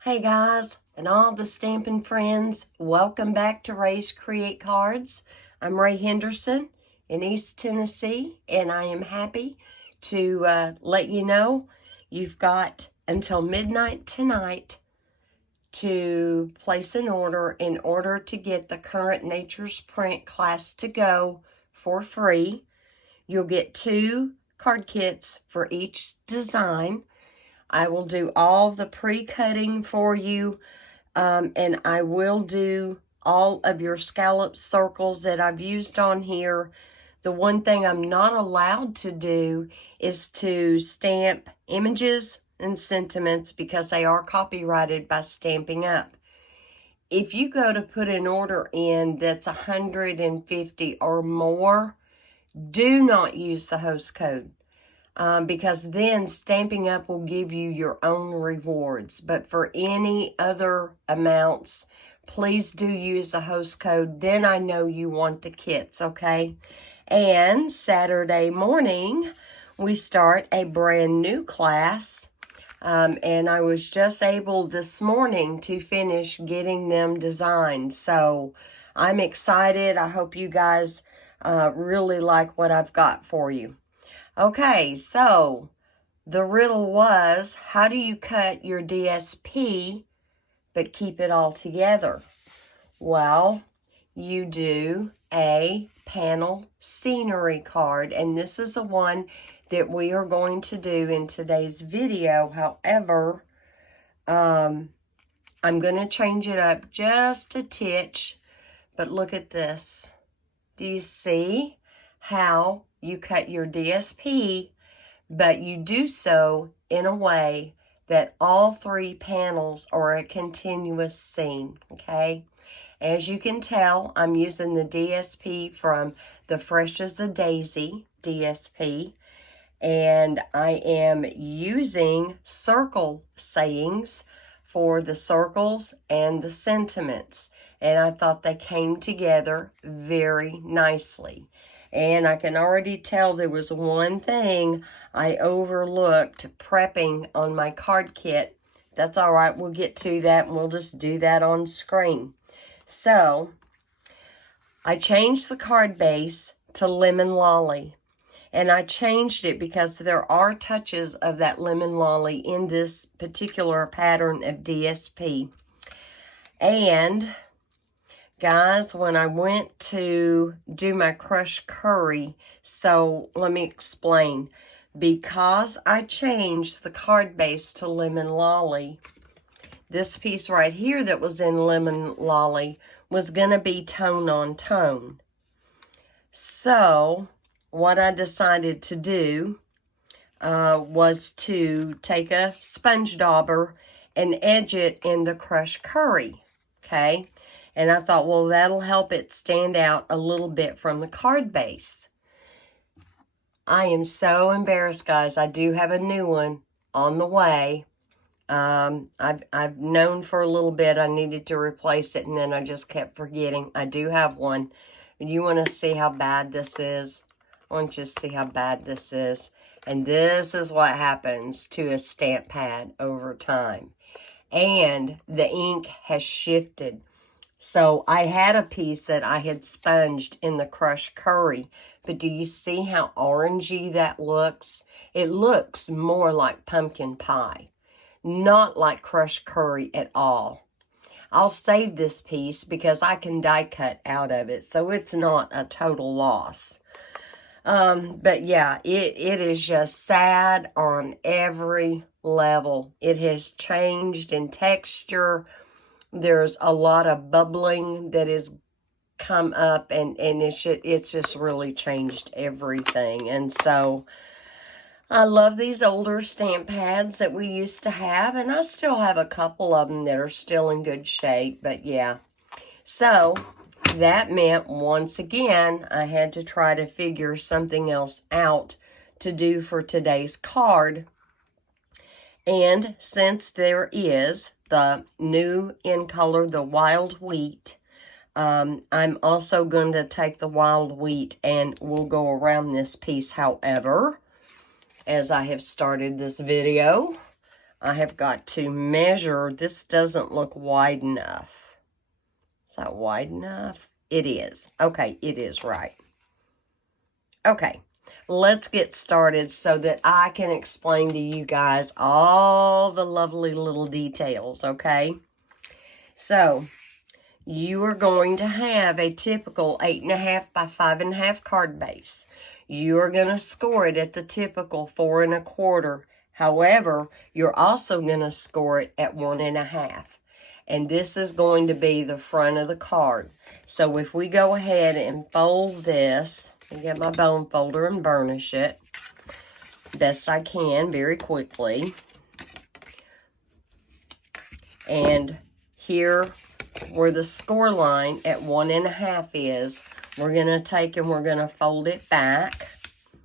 Hey guys, and all the stamping friends, welcome back to Ray's Create Cards. I'm Ray Henderson in East Tennessee, and I am happy to let you know you've got until midnight tonight to place an order in order to get the current Nature's Print class to go for free. You'll get 2 card kits for each design. I will do all the pre-cutting for you, and I will do all of your scallop circles that I've used on here. The one thing I'm not allowed to do is to stamp images and sentiments because they are copyrighted by Stampin' Up. If you go to put an order in that's 150 or more, do not use the host code. Because then Stampin' Up will give you your own rewards. But for any other amounts, please do use the host code. Then I know you want the kits, okay? And Saturday morning, we start a brand new class. And I was just able this morning to finish getting them designed. So I'm excited. I hope you guys really like what I've got for you. Okay, so the riddle was, how do you cut your DSP but keep it all together? Well, you do a panel scenery card, and this is the one that we are going to do in today's video. However, I'm going to change it up just a titch, but look at this. Do you see how you cut your DSP, but you do so in a way that all 3 panels are a continuous scene, okay? As you can tell, I'm using the DSP from the Fresh as a Daisy DSP, and I am using circle sayings for the circles and the sentiments, and I thought they came together very nicely. And I can already tell there was one thing I overlooked prepping on my card kit. That's all right. We'll get to that, and we'll just do that on screen. So, I changed the card base to Lemon Lolly. And I changed it because there are touches of that Lemon Lolly in this particular pattern of DSP. And guys, when I went to do my crushed curry, so let me explain. Because I changed the card base to Lemon Lolly, this piece right here that was in Lemon Lolly was going to be tone on tone. So what I decided to do was to take a sponge dauber and edge it in the crushed curry, okay? And I thought, well, that'll help it stand out a little bit from the card base. I am so embarrassed, guys. I do have a new one on the way. I've known for a little bit I needed to replace it, and then I just kept forgetting. I do have one. You want to see how bad this is? I want you to see how bad this is. And this is what happens to a stamp pad over time. And the ink has shifted. So I had a piece that I had sponged in the crushed curry. But do you see how orangey that looks? It looks more like pumpkin pie. Not like crushed curry at all. I'll save this piece because I can die cut out of it. So it's not a total loss. But yeah, it is just sad on every level. It has changed in texture. There's a lot of bubbling that has come up, and it's just really changed everything. And so I love these older stamp pads that we used to have, and I still have a couple of them that are still in good shape, but yeah. So that meant, once again, I had to try to figure something else out to do for today's card. And since there is the new in color, the wild wheat, I'm also going to take the wild wheat and we'll go around this piece. However, as I have started this video, I have got to measure. This doesn't look wide enough. Is that wide enough? It is. Okay, it is right. Okay, let's get started so that I can explain to you guys all the lovely little details, okay? So, you are going to have a typical 8.5 by 5.5 card base. You are going to score it at the typical 4 1/4. However, you're also going to score it at 1 1/2. And this is going to be the front of the card. So if we go ahead and fold this, and get my bone folder and burnish it best I can very quickly. And here where the score line at 1 1/2 is, we're going to take and we're going to fold it back.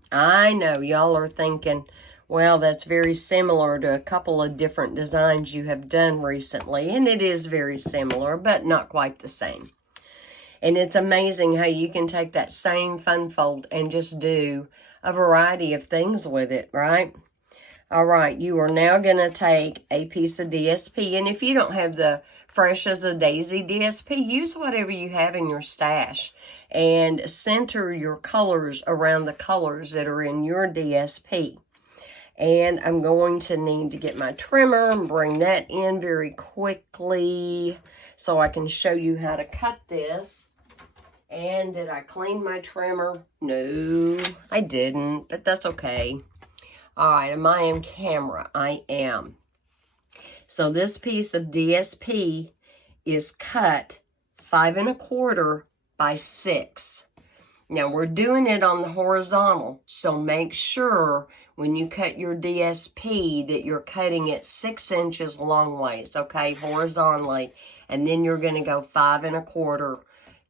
I know y'all are thinking, well, that's very similar to a couple of different designs you have done recently. And it is very similar, but not quite the same. And it's amazing how you can take that same fun fold and just do a variety of things with it, right? All right, you are now going to take a piece of DSP. And if you don't have the Fresh as a Daisy DSP, use whatever you have in your stash. And center your colors around the colors that are in your DSP. And I'm going to need to get my trimmer and bring that in very quickly so I can show you how to cut this. And did I clean my trimmer? No, I didn't, but that's okay. All right, am I on camera? I am. So this piece of DSP is cut 5 1/4 by 6. Now we're doing it on the horizontal, so make sure when you cut your DSP that you're cutting it 6 inches long ways, okay, horizontally, and then you're going to go 5 1/4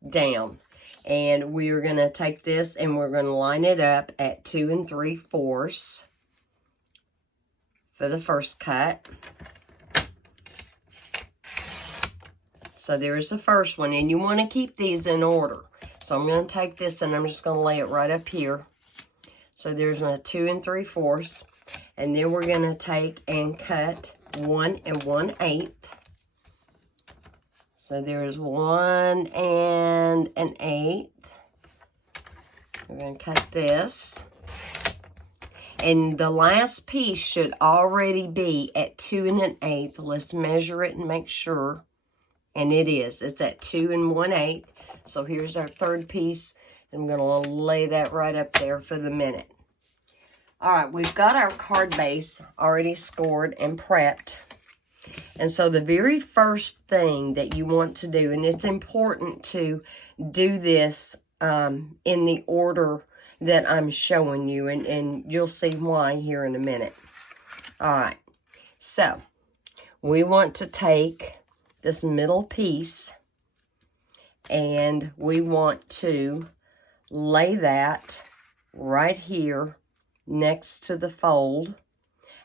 down. And we're going to take this and we're going to line it up at 2 3/4 for the first cut. So there's the first one, and you want to keep these in order. So I'm going to take this and I'm just going to lay it right up here. So there's my 2 3/4, and then we're going to take and cut 1 1/8. So there's 1 1/8. We're going to cut this. And the last piece should already be at 2 1/8. Let's measure it and make sure. And it is. It's at 2 1/8. So here's our third piece. I'm going to lay that right up there for the minute. All right, we've got our card base already scored and prepped. And so the very first thing that you want to do, and it's important to do this in the order that I'm showing you, and you'll see why here in a minute. All right, so we want to take this middle piece and we want to lay that right here next to the fold.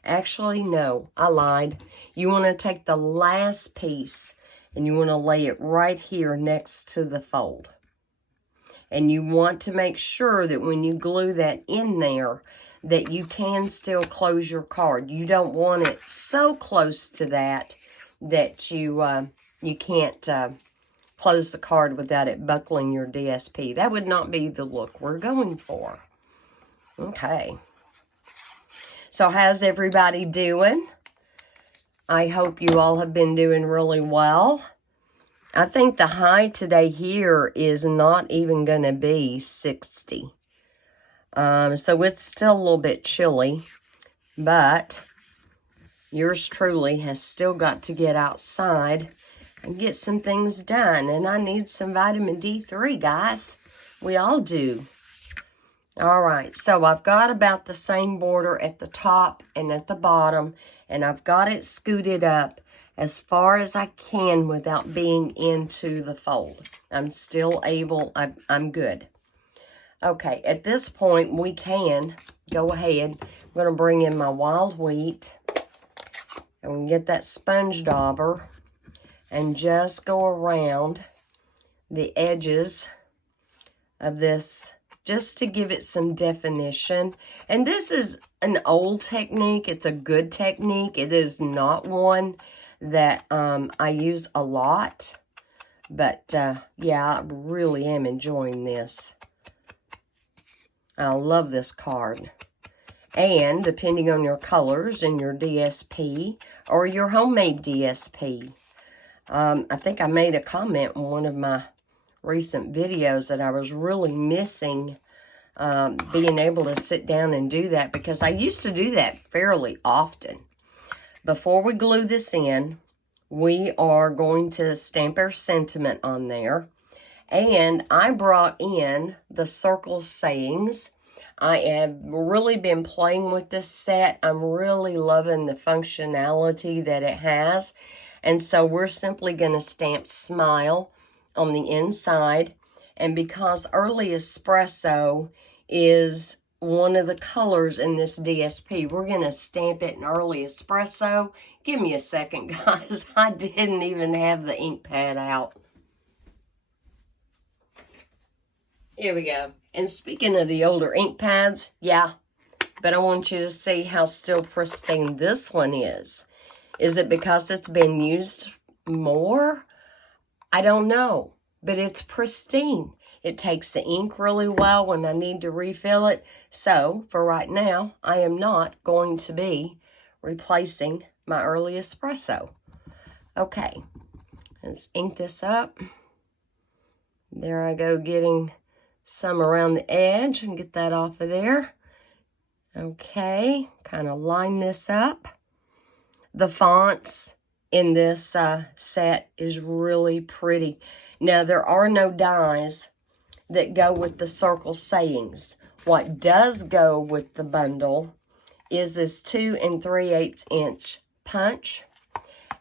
Actually, no, I lied. You want to take the last piece and you want to lay it right here next to the fold. And you want to make sure that when you glue that in there, that you can still close your card. You don't want it so close to that you can't close the card without it buckling your DSP. That would not be the look we're going for. Okay. So how's everybody doing? I hope you all have been doing really well. I think the high today here is not even going to be 60. So it's still a little bit chilly, but yours truly has still got to get outside and get some things done. And I need some vitamin D3, guys. We all do. All right, so I've got about the same border at the top and at the bottom, and I've got it scooted up as far as I can without being into the fold. I'm still able, I'm good. Okay, at this point, we can go ahead. I'm going to bring in my wild wheat. I'm going to get that sponge dauber and just go around the edges of this just to give it some definition. And this is an old technique. It's a good technique. It is not one that I use a lot. But, yeah, I really am enjoying this. I love this card. And depending on your colors and your DSP or your homemade DSP, I think I made a comment in one of my recent videos that I was really missing being able to sit down and do that, because I used to do that fairly often. Before we glue this in, we are going to stamp our sentiment on there. And I brought in the circle sayings. I have really been playing with this set. I'm really loving the functionality that it has. And so we're simply going to stamp smile on the inside. And because Early Espresso is one of the colors in this DSP, we're going to stamp it in Early Espresso. Give me a second, guys. I didn't even have the ink pad out. Here we go. And speaking of the older ink pads, yeah, but I want you to see how still pristine this one is. Is it because it's been used more? I don't know, but it's pristine. It takes the ink really well when I need to refill it. So, for right now, I am not going to be replacing my Early Espresso. Okay, let's ink this up. There I go, getting some around the edge and get that off of there. Okay, kind of line this up. The fonts in this set is really pretty. Now, there are no dies that go with the circle sayings. What does go with the bundle is this 2 3/8 inch punch.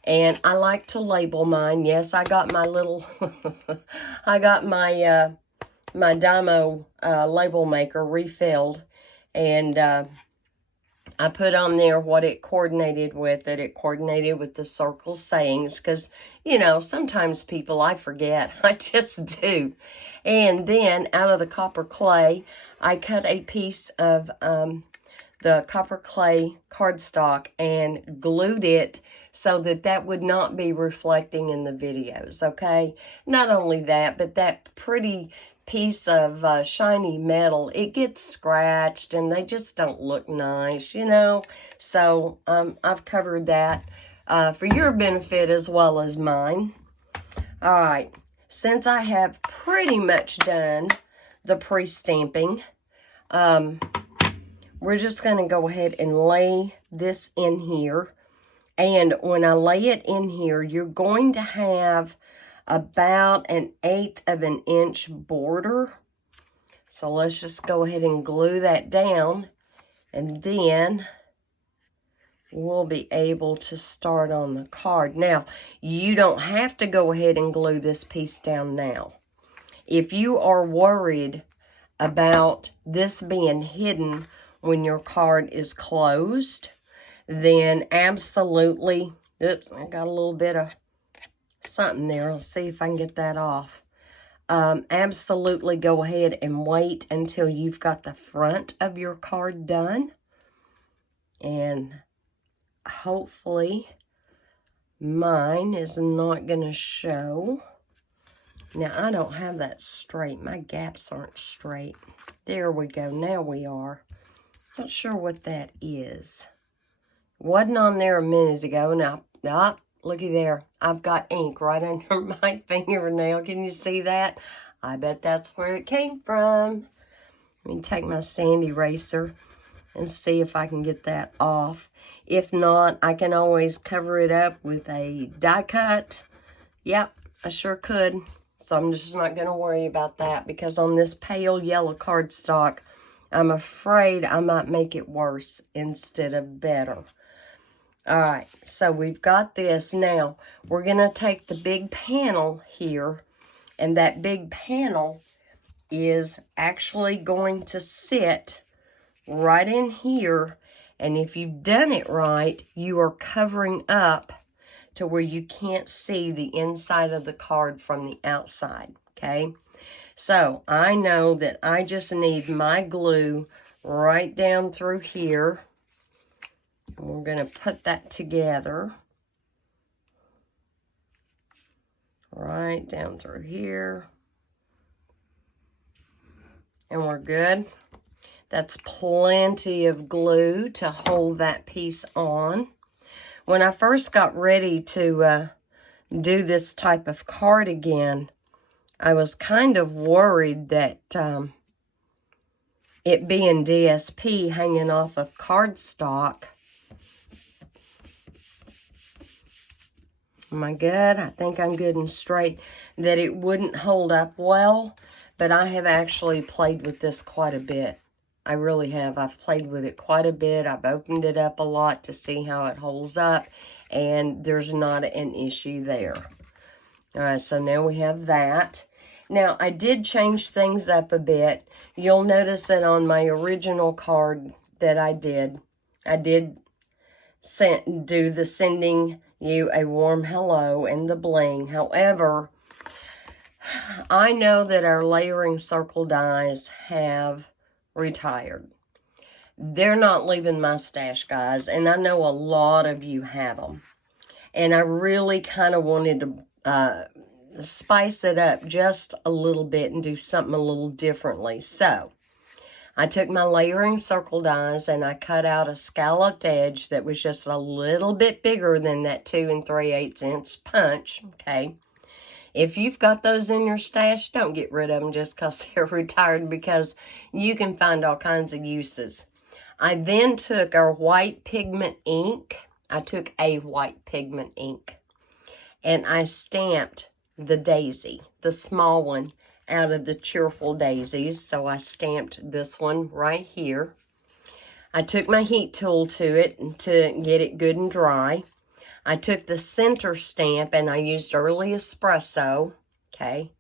And I like to label mine. Yes, I got my little, I got my my Dymo label maker refilled, and I put on there what it coordinated with. It coordinated with the circle sayings, because, you know, sometimes people, I forget. I just do. And then out of the copper clay, I cut a piece of the copper clay cardstock and glued it so that that would not be reflecting in the videos, okay? Not only that, but that pretty piece of shiny metal, it gets scratched and they just don't look nice, you know. So I've covered that for your benefit as well as mine. All right, since I have pretty much done the pre-stamping, we're just going to go ahead and lay this in here. And when I lay it in here, you're going to have about 1/8 of an inch border. So let's just go ahead and glue that down, and then we'll be able to start on the card. Now, you don't have to go ahead and glue this piece down now. If you are worried about this being hidden when your card is closed, then absolutely, oops, I got a little bit of something there. I'll see if I can get that off. Absolutely go ahead and wait until you've got the front of your card done. And hopefully mine is not going to show. Now, I don't have that straight. My gaps aren't straight. There we go. Now we are. Not sure what that is. Wasn't on there a minute ago. Now, looky there. I've got ink right under my fingernail. Can you see that? I bet that's where it came from. Let me take my sand eraser and see if I can get that off. If not, I can always cover it up with a die cut. Yep, I sure could. So I'm just not going to worry about that, because on this pale yellow cardstock, I'm afraid I might make it worse instead of better. All right, so we've got this. Now, we're going to take the big panel here, and that big panel is actually going to sit right in here. And if you've done it right, you are covering up to where you can't see the inside of the card from the outside, okay? So I know that I just need my glue right down through here. We're going to put that together. Right down through here. And we're good. That's plenty of glue to hold that piece on. When I first got ready to do this type of card again, I was kind of worried that it being DSP hanging off of cardstock. Am I good? I think I'm good and straight. That it wouldn't hold up well, but I have actually played with this quite a bit. I really have. I've played with it quite a bit. I've opened it up a lot to see how it holds up, and there's not an issue there. All right, so now we have that. Now, I did change things up a bit. You'll notice that on my original card that I did do the sending you a warm hello and the bling. However, I know that our layering circle dies have retired. They're not leaving my stash, guys, and I know a lot of you have them. And I really kind of wanted to spice it up just a little bit and do something a little differently. So I took my layering circle dies and I cut out a scalloped edge that was just a little bit bigger than that 2 3/8 inch punch, okay? If you've got those in your stash, don't get rid of them just because they're retired, because you can find all kinds of uses. I then took our white pigment ink. I took a white pigment ink and I stamped the daisy, the small one, out of the cheerful daisies. So I stamped this one right here. I took my heat tool to it to get it good and dry. I took the center stamp and I used early espresso, okay,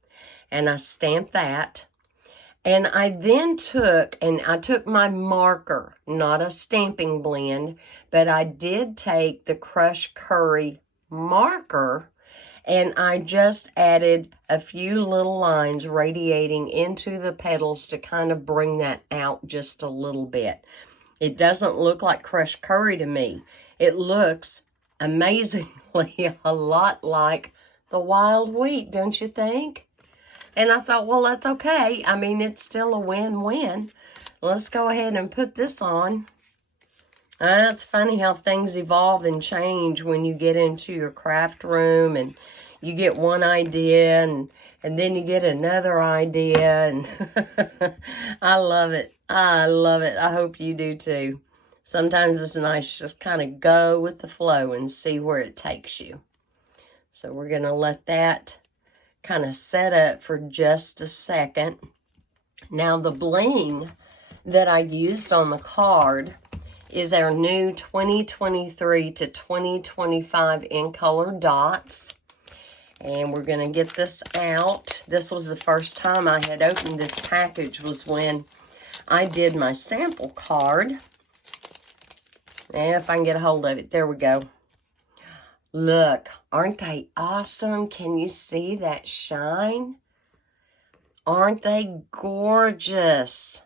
and I stamped that. And I then took my marker, not a stamping blend, but I did take the crushed curry marker, and I just added a few little lines radiating into the petals to kind of bring that out just a little bit. It doesn't look like crushed curry to me. It looks amazingly a lot like the wild wheat, don't you think? And I thought, well, that's okay. I mean, it's still a win-win. Let's go ahead and put this on. It's funny how things evolve and change when you get into your craft room and you get one idea and then you get another idea. And I love it. I love it. I hope you do too. Sometimes it's nice to just kind of go with the flow and see where it takes you. So we're going to let that kind of set up for just a second. Now the bling that I used on the card is our new 2023 to 2025 in color dots. And we're going to get this out. This was the first time I had opened this package, was when I did my sample card. And if I can get a hold of it, there we go. Look, aren't they awesome? Can you see that shine? Aren't they gorgeous?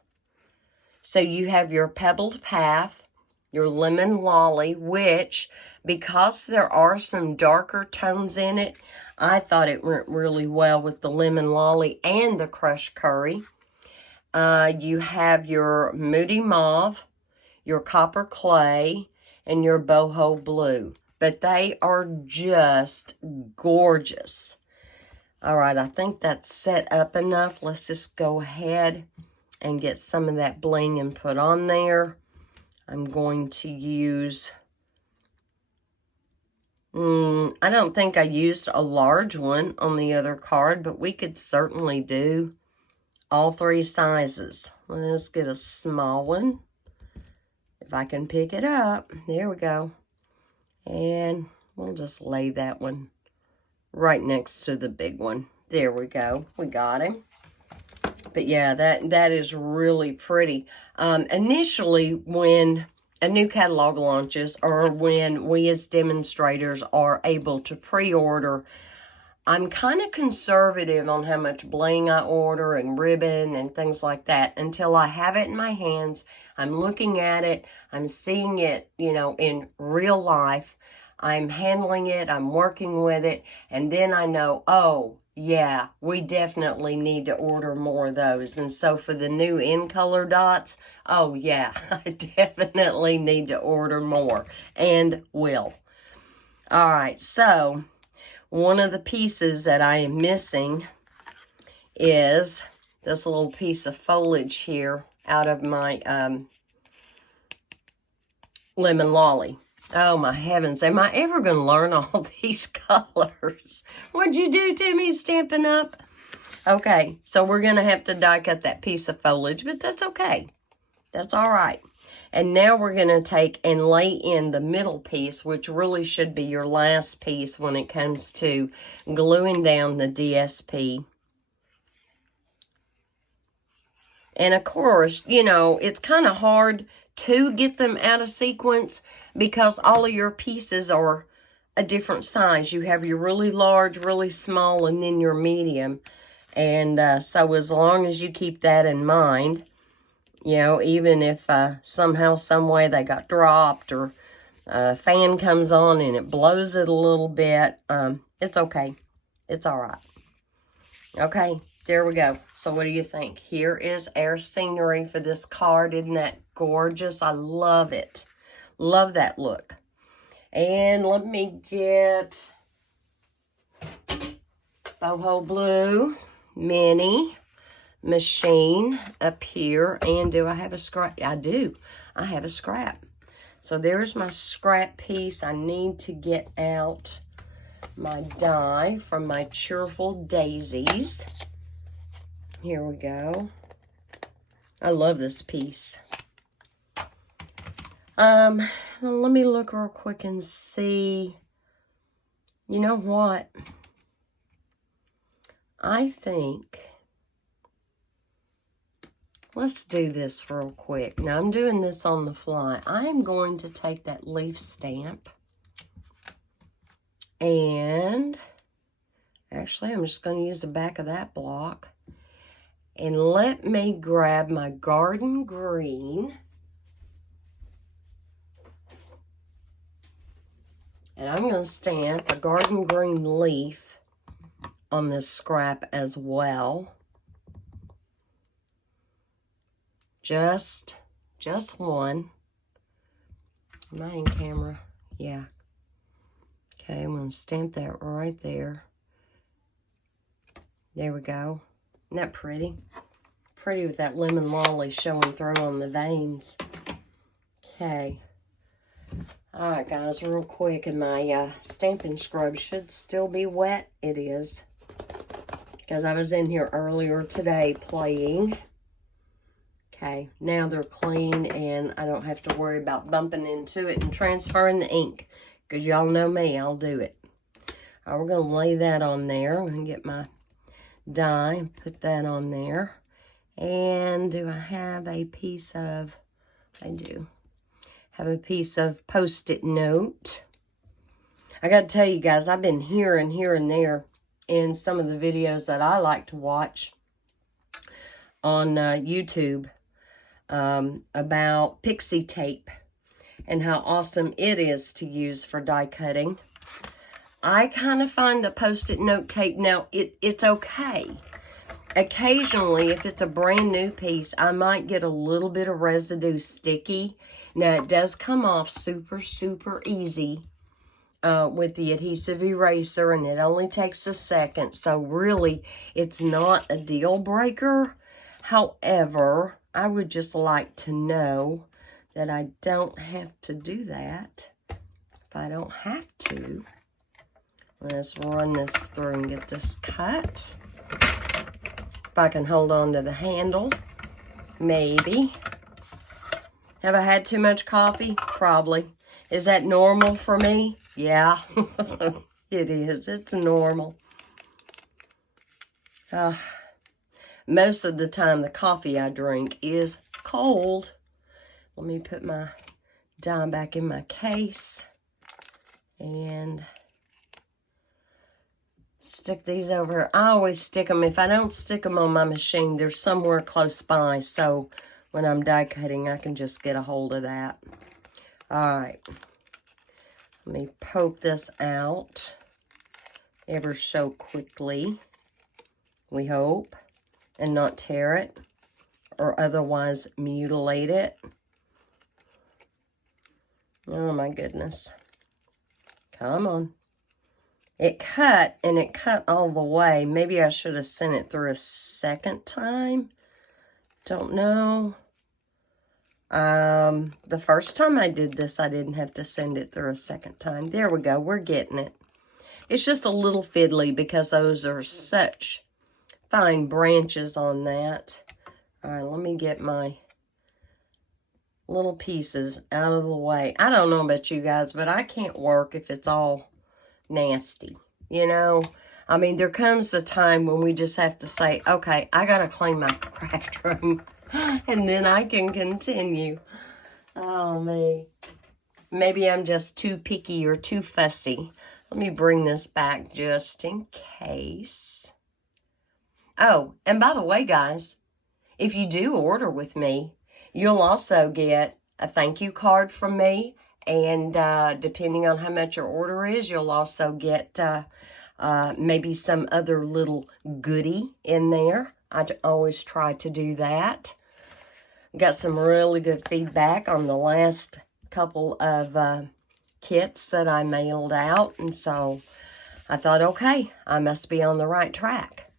So you have your pebbled path, your lemon lolly, which, because there are some darker tones in it, I thought it went really well with the lemon lolly and the crushed curry. You have your moody mauve, your copper clay, and your boho blue. But they are just gorgeous. All right, I think that's set up enough. Let's just go ahead and get some of that bling and put on there. I'm going to use, I don't think I used a large one on the other card, but we could certainly do all 3 sizes. Let's get a small one. If I can pick it up, there we go. And we'll just lay that one right next to the big one. There we go. We got him. But yeah, that is really pretty. Initially, when a new catalog launches or when we as demonstrators are able to pre-order, I'm kind of conservative on how much bling I order and ribbon and things like that until I have it in my hands. I'm looking at it. I'm seeing it, you know, in real life. I'm handling it. I'm working with it. And then I know, oh, yeah, we definitely need to order more of those. And so for the new in color dots, oh, yeah, I definitely need to order more and will. All right, so one of the pieces that I am missing is this little piece of foliage here out of my lemon lolly. Oh my heavens, am I ever going to learn all these colors? What'd you do to me, Stampin' Up? Okay, so we're going to have to die cut that piece of foliage, but that's okay. That's all right. And now we're going to take and lay in the middle piece, which really should be your last piece when it comes to gluing down the DSP. And of course, you know, it's kind of hard to get them out of sequence because all of your pieces are a different size. You have your really large, really small, and then your medium. And so as long as you keep that in mind, you know, even if somehow, some way they got dropped or a fan comes on and it blows it a little bit, it's okay. It's all right. Okay, there we go. So what do you think? Here is our scenery for this card. Isn't that gorgeous? I love it. Love that look. And let me get Boho Blue Mini Machine up here. And do I have a scrap? I do. I have a scrap. So there's my scrap piece. I need to get out my die from my Cheerful Daisies. Here we go. I love this piece. Let me look real quick and see. You know what? I think let's do this real quick. Now, I'm doing this on the fly. I'm going to take that leaf stamp and actually, I'm just going to use the back of that block. And let me grab my garden green. And I'm going to stamp a garden green leaf on this scrap as well. Just one. Am I in camera? Yeah. Okay, I'm going to stamp that right there. There we go. Isn't that pretty? Pretty with that lemon lolly showing through on the veins. Okay. Alright guys, real quick, and my stamping scrub should still be wet. It is. Because I was in here earlier today playing. Okay, now they're clean and I don't have to worry about bumping into it and transferring the ink. Because y'all know me, I'll do it. Alright, we're going to lay that on there. I'm going to get my die and put that on there. And do I have a piece of, I do have a piece of Post-it note. I got to tell you guys, I've been hearing here and there in some of the videos that I like to watch on YouTube about pixie tape and how awesome it is to use for die cutting. I kind of find the Post-it note tape, now it's okay. Occasionally, if it's a brand new piece, I might get a little bit of residue sticky. Now, it does come off super, super easy with the adhesive eraser, and it only takes a second. So, really, it's not a deal breaker. However, I would just like to know that I don't have to do that. If I don't have to, let's run this through and get this cut. If I can hold on to the handle, maybe. Have I had too much coffee? Probably. Is that normal for me? Yeah, it is. It's normal. Most of the time, the coffee I drink is cold. Let me put my die back in my case and stick these over here. I always stick them. If I don't stick them on my machine, they're somewhere close by. So when I'm die cutting, I can just get a hold of that. All right. Let me poke this out ever so quickly, we hope, and not tear it or otherwise mutilate it. Oh my goodness. Come on. It cut, and it cut all the way. Maybe I should have sent it through a second time. Don't know. The first time I did this, I didn't have to send it through a second time. There we go. We're getting it. It's just a little fiddly because those are such fine branches on that. All right, let me get my little pieces out of the way. I don't know about you guys, but I can't work if it's all nasty, you know? I mean, there comes a time when we just have to say, okay, I got to clean my craft room, and then I can continue. Oh, man. Maybe I'm just too picky or too fussy. Let me bring this back just in case. Oh, and by the way, guys, if you do order with me, you'll also get a thank you card from me. And depending on how much your order is, you'll also get maybe some other little goodie in there. I always try to do that. Got some really good feedback on the last couple of kits that I mailed out. And so I thought, okay, I must be on the right track.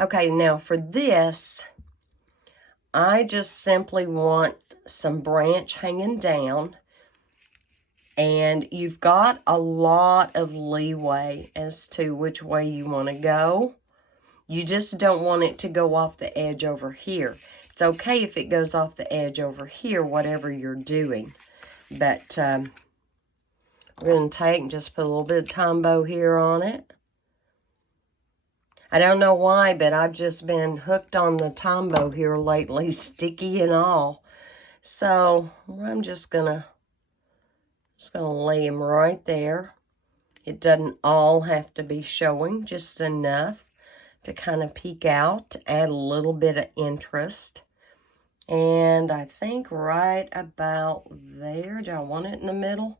Okay, now for this, I just simply want some branch hanging down. And you've got a lot of leeway as to which way you want to go. You just don't want it to go off the edge over here. It's okay if it goes off the edge over here, whatever you're doing. But we're going to take and just put a little bit of Tombow here on it. I don't know why, but I've just been hooked on the Tombow here lately, sticky and all. So I'm just going to lay him right there. It doesn't all have to be showing, just enough to kind of peek out, add a little bit of interest. And I think right about there, do I want it in the middle?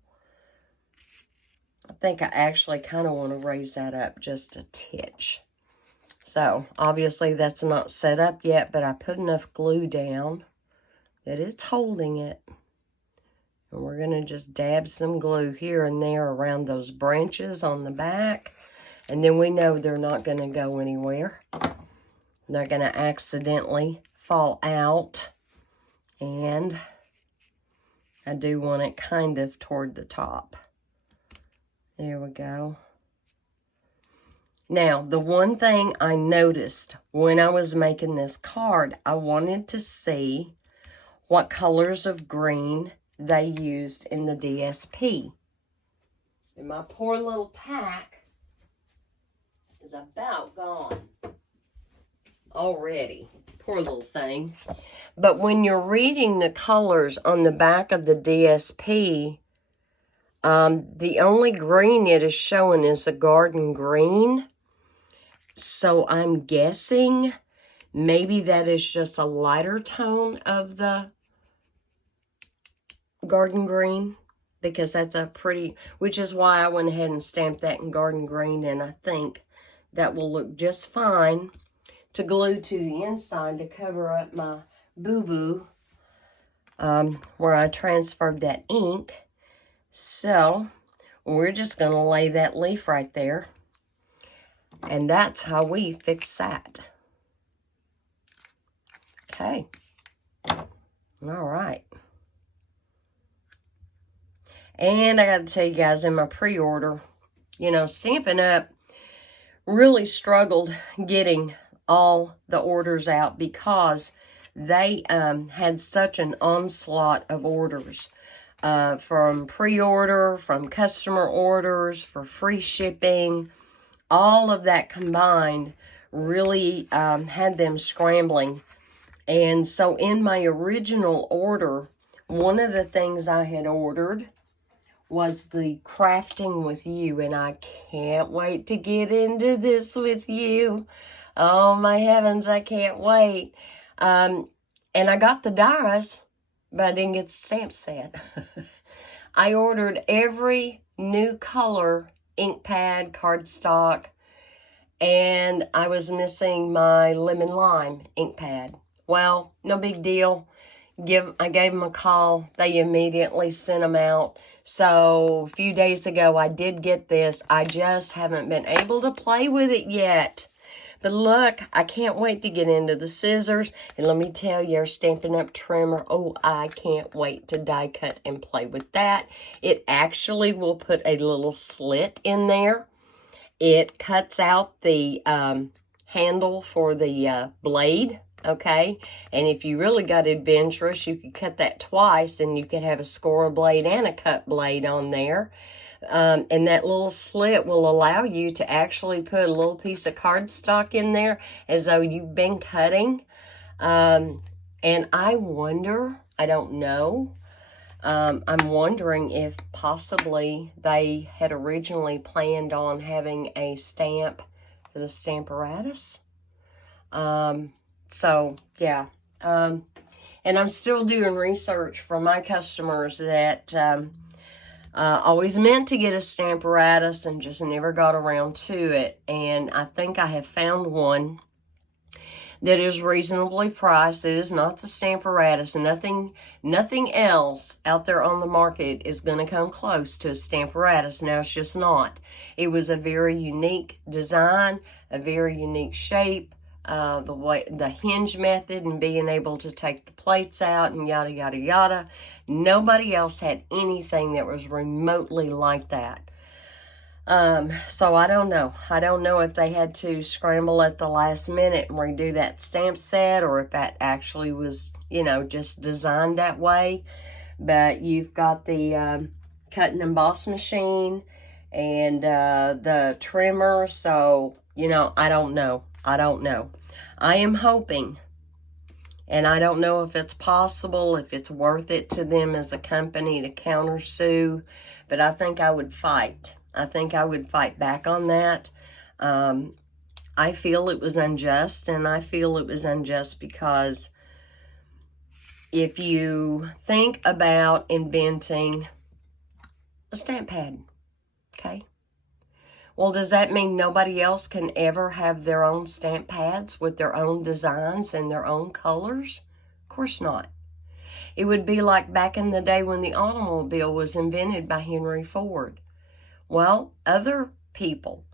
I think I actually kind of want to raise that up just a titch. So, obviously that's not set up yet, but I put enough glue down that it's holding it. And we're going to just dab some glue here and there around those branches on the back. And then we know they're not going to go anywhere. They're going to accidentally fall out. And I do want it kind of toward the top. There we go. Now, the one thing I noticed when I was making this card, I wanted to see what colors of green they used in the DSP. And my poor little pack is about gone already. Poor little thing. But when you're reading the colors on the back of the DSP, the only green it is showing is a garden green. So I'm guessing maybe that is just a lighter tone of the garden green, because that's a pretty, which is why I went ahead and stamped that in garden green, and I think that will look just fine to glue to the inside to cover up my boo-boo where I transferred that ink. So we're just going to lay that leaf right there, and that's how we fix that. Okay. All right. And I got to tell you guys, in my pre-order, you know, Stampin' Up! Really struggled getting all the orders out because they had such an onslaught of orders from pre-order, from customer orders, for free shipping. All of that combined really had them scrambling. And so in my original order, one of the things I had ordered was the crafting with you, and I can't wait to get into this with you. Oh my heavens, I can't wait. And I got the dies, but I didn't get the stamp set. I ordered every new color ink pad, cardstock, and I was missing my lemon lime ink pad. Well, no big deal. I gave them a call. They immediately sent them out. So a few days ago, I did get this. I just haven't been able to play with it yet. But look, I can't wait to get into the scissors. And let me tell you, our Stampin' Up! Trimmer, oh, I can't wait to die cut and play with that. It actually will put a little slit in there. It cuts out the handle for the blade, okay? And if you really got adventurous, you could cut that twice, and you could have a score blade and a cut blade on there. And that little slit will allow you to actually put a little piece of cardstock in there as though you've been cutting. And I wonder, I don't know, I'm wondering if possibly they had originally planned on having a stamp for the Stamparatus. So, yeah. And I'm still doing research for my customers that always meant to get a Stamparatus and just never got around to it. And I think I have found one that is reasonably priced. It is not the Stamparatus, and nothing else out there on the market is going to come close to a Stamparatus. Now, it's just not. It was a very unique design, a very unique shape, the hinge method and being able to take the plates out and yada, yada, yada. Nobody else had anything that was remotely like that. So I don't know. I don't know if they had to scramble at the last minute and redo that stamp set, or if that actually was, you know, just designed that way. But you've got the cut and emboss machine and the trimmer. So, you know, I don't know. I don't know. I am hoping, and I don't know if it's possible, if it's worth it to them as a company to countersue, but I think I would fight. I think I would fight back on that. I feel it was unjust, and I feel it was unjust because if you think about inventing a stamp pad, okay? Well, does that mean nobody else can ever have their own stamp pads with their own designs and their own colors? Of course not. It would be like back in the day when the automobile was invented by Henry Ford. Well, other people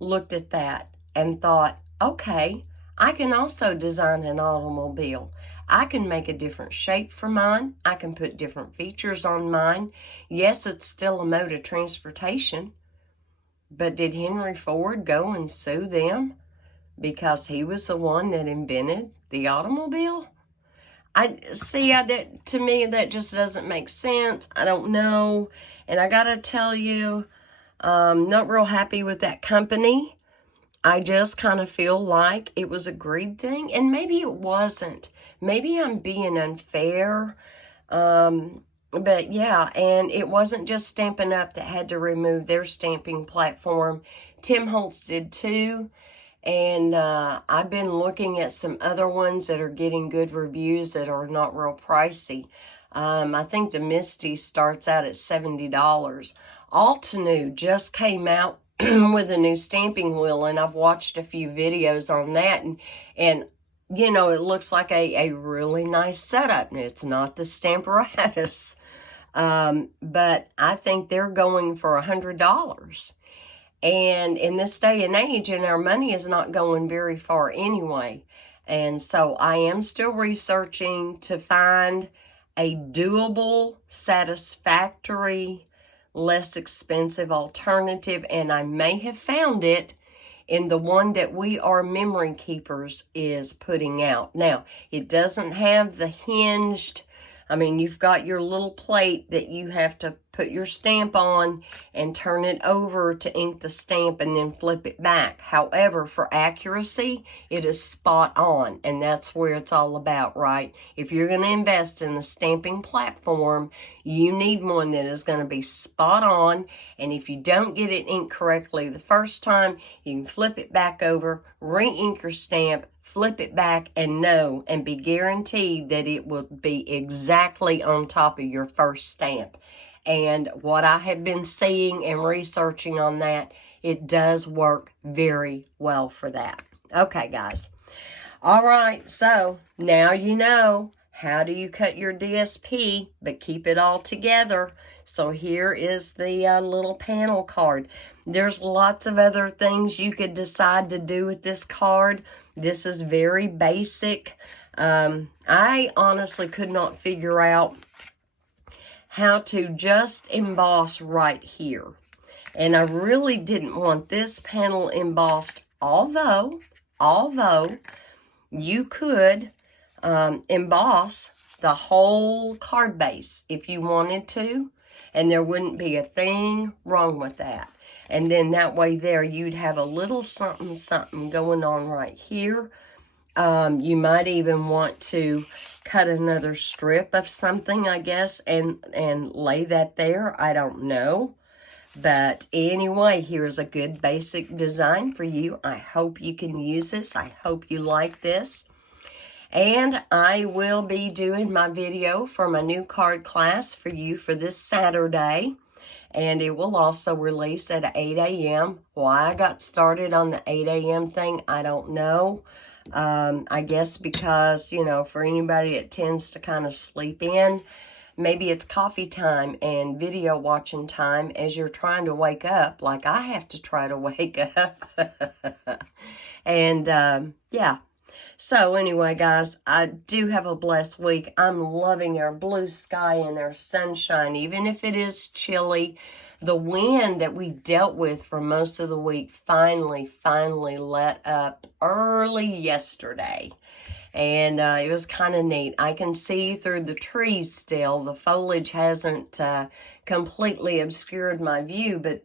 looked at that and thought, okay, I can also design an automobile. I can make a different shape for mine. I can put different features on mine. Yes, it's still a mode of transportation. But did Henry Ford go and sue them because he was the one that invented the automobile? To me, that just doesn't make sense. I don't know. And I got to tell you, not real happy with that company. I just kind of feel like it was a greed thing. And maybe it wasn't. Maybe I'm being unfair. But yeah, and it wasn't just Stampin' Up! That had to remove their stamping platform. Tim Holtz did too. And I've been looking at some other ones that are getting good reviews that are not real pricey. I think the Misty starts out at $70. Altenew just came out with a new stamping wheel, and I've watched a few videos on that, and you know, it looks like a really nice setup. And it's not the Stamparatus. But I think they're going for $100. And in this day and age, and our money is not going very far anyway. And so I am still researching to find a doable, satisfactory, less expensive alternative. And I may have found it in the one that We Are Memory Keepers is putting out. Now, it doesn't have the hinged I mean, you've got your little plate that you have to put your stamp on and turn it over to ink the stamp and then flip it back. However, for accuracy, it is spot on, and that's where it's all about, right? If you're going to invest in a stamping platform, you need one that is going to be spot on, and if you don't get it inked correctly the first time, you can flip it back over, re-ink your stamp, flip it back, and know and be guaranteed that it will be exactly on top of your first stamp. And what I have been seeing and researching on that, it does work very well for that. Okay, guys. All right, so now you know how do you cut your DSP, but keep it all together. So here is the little panel card. There's lots of other things you could decide to do with this card. This is very basic. I honestly could not figure out how to just emboss right here. And I really didn't want this panel embossed, although you could emboss the whole card base if you wanted to, and there wouldn't be a thing wrong with that. And then that way there, you'd have a little something, something going on right here. You might even want to cut another strip of something, I guess, and lay that there. I don't know. But anyway, here's a good basic design for you. I hope you can use this. I hope you like this. And I will be doing my video for my new card class for you for this Saturday. And it will also release at 8 a.m. Why I got started on the 8 a.m. thing, I don't know. I guess because, you know, for anybody that tends to kind of sleep in, maybe it's coffee time and video watching time as you're trying to wake up, like I have to try to wake up. And, yeah. So anyway, guys, I do have a blessed week. I'm loving our blue sky and our sunshine, even if it is chilly. The wind that we dealt with for most of the week finally let up early yesterday. And it was kind of neat. I can see through the trees still. The foliage hasn't completely obscured my view, but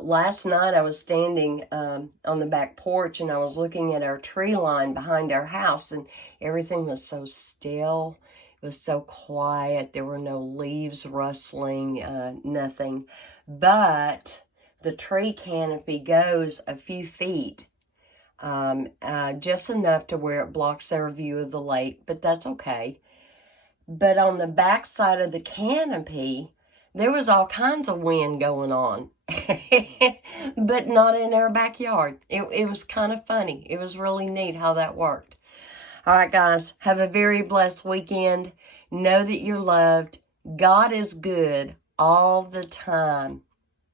last night I was standing on the back porch and I was looking at our tree line behind our house, and everything was so still. It was so quiet. There were no leaves rustling, nothing. But the tree canopy goes a few feet, just enough to where it blocks our view of the lake, but that's okay. But on the back side of the canopy, there was all kinds of wind going on, but not in our backyard. It was kind of funny. It was really neat how that worked. All right, guys, have a very blessed weekend. Know that you're loved. God is good all the time.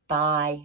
Bye.